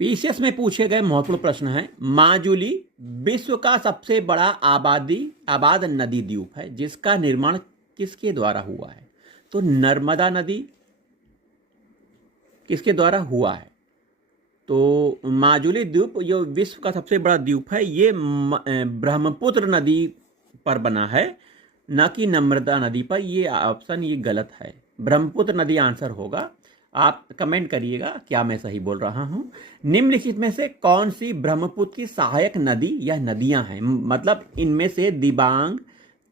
PCS में पूछे गए महत्वपूर्ण प्रश्न है, माजुली विश्व का सबसे बड़ा आबाद नदी द्वीप है जिसका निर्माण किसके द्वारा हुआ है? तो नर्मदा नदी किसके द्वारा हुआ है? तो माजुली द्वीप जो विश्व का सबसे बड़ा द्वीप है ये ब्रह्मपुत्र नदी पर बना है, न कि नर्मदा नदी पर। ये ऑप्शन ये गलत है, ब्रह्मपुत्र नदी आंसर होगा। आप कमेंट करिएगा क्या मैं सही बोल रहा हूं। निम्नलिखित में से कौन सी ब्रह्मपुत्र की सहायक नदी या नदियां हैं? मतलब इनमें से दिबांग,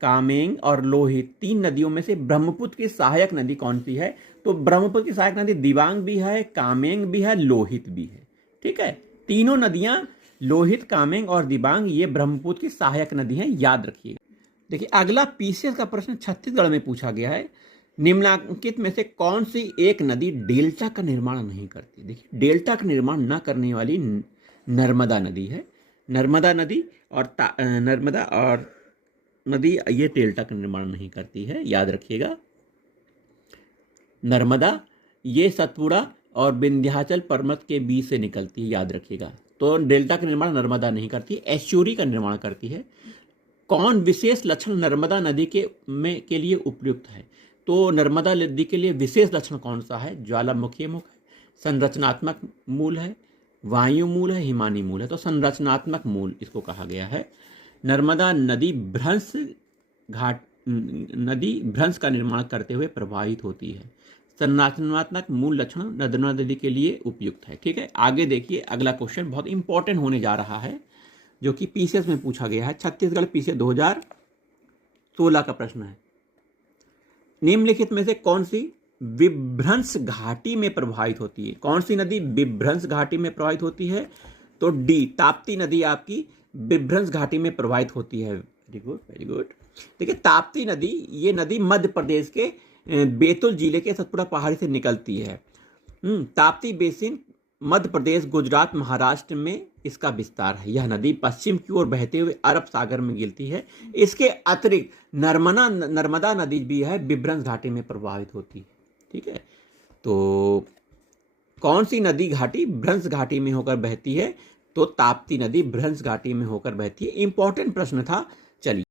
कामेंग और लोहित, तीन नदियों में से ब्रह्मपुत्र की सहायक नदी कौन सी है? तो ब्रह्मपुत्र की सहायक नदी दिबांग भी है, कामेंग भी है, लोहित भी है। ठीक है, तीनों नदियां लोहित, कामेंग और दिबांग ये ब्रह्मपुत्र की सहायक नदी हैं, याद रखिएगा। देखिए अगला पीसीएस का प्रश्न छत्तीसगढ़ में पूछा गया है, निम्नलिखित में से कौन सी एक नदी डेल्टा का निर्माण नहीं करती? देखिए डेल्टा का निर्माण न करने वाली नर्मदा नदी है। नर्मदा नदी और नदी ये डेल्टा का निर्माण नहीं करती है, याद रखिएगा। नर्मदा ये सतपुड़ा और विंध्याचल पर्वत के बीच से निकलती है, याद रखिएगा। तो डेल्टा का निर्माण नर्मदा नहीं करती, एस्चुरी का निर्माण करती है। कौन विशेष लक्षण नर्मदा नदी के लिए उपयुक्त है? तो नर्मदा नदी के लिए विशेष लक्षण कौन सा है? ज्वालामुखी मुख है, संरचनात्मक मूल है, वायु मूल है, हिमानी मूल है। तो संरचनात्मक मूल इसको कहा गया है। नर्मदा नदी भ्रंश का निर्माण करते हुए प्रभावित होती है। संरचनात्मक मूल लक्षण नर्मदा नदी के लिए उपयुक्त है। ठीक है, आगे देखिए अगला क्वेश्चन बहुत इंपॉर्टेंट होने जा रहा है, जो कि पीसीएस में पूछा गया है। छत्तीसगढ़ पीसीएस 2016 का प्रश्न है, निम्नलिखित में से कौन सी विभ्रंश घाटी में प्रभावित होती है? कौन सी नदी विभ्रंश घाटी में प्रभावित होती है? तो डी, ताप्ती नदी आपकी विभ्रंश घाटी में प्रभावित होती है। Very good, very good. देखिए ताप्ती नदी, ये नदी मध्य प्रदेश के बैतूल जिले के सतपुड़ा पहाड़ी से निकलती है। ताप्ती बेसिन मध्य प्रदेश, गुजरात, महाराष्ट्र में इसका विस्तार है। यह नदी पश्चिम की ओर बहते हुए अरब सागर में गिरती है। इसके अतिरिक्त नर्मदा नदी भी है, विभ्रंश घाटी में प्रभावित होती है। ठीक है, तो कौन सी नदी घाटी भ्रंश घाटी में होकर बहती है? तो ताप्ती नदी भ्रंश घाटी में होकर बहती है। इंपॉर्टेंट प्रश्न था। चलिए